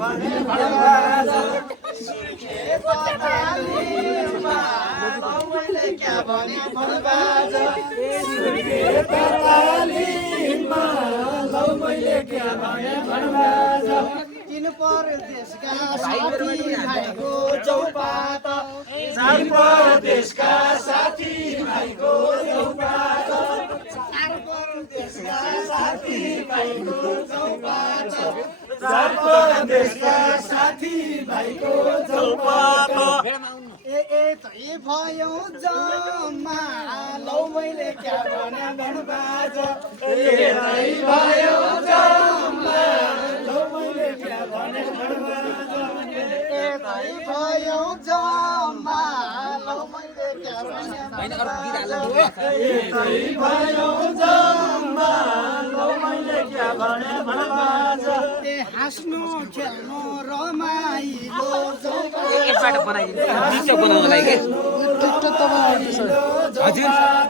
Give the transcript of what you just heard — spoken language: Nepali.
भने भणबाज मैले क्या भने भणबाज तालिममा लौ मैले क्या भने भणबाज तीन परदेशका साथी भाइको चौपात चार परदेशका साथी भाइको चौपात चार परदेशका साथी भाइको चौपात चार परदेशका साथी भाइको चौपात ए तै भयो जम्मा लौ मैले क्या भने भणबाज ए तै भयो जम्मा लौ मैले क्या भने भणबाज ए तै भयो जम्मा लौ मैले क्या भने भणबाज ए तै भयो जम्मा लौ मैले क्या भने भणबाज ए हाँस्नु खेल्नु रमाइलो एकबाट बनाइदिनु बनाउनलाई के हजुर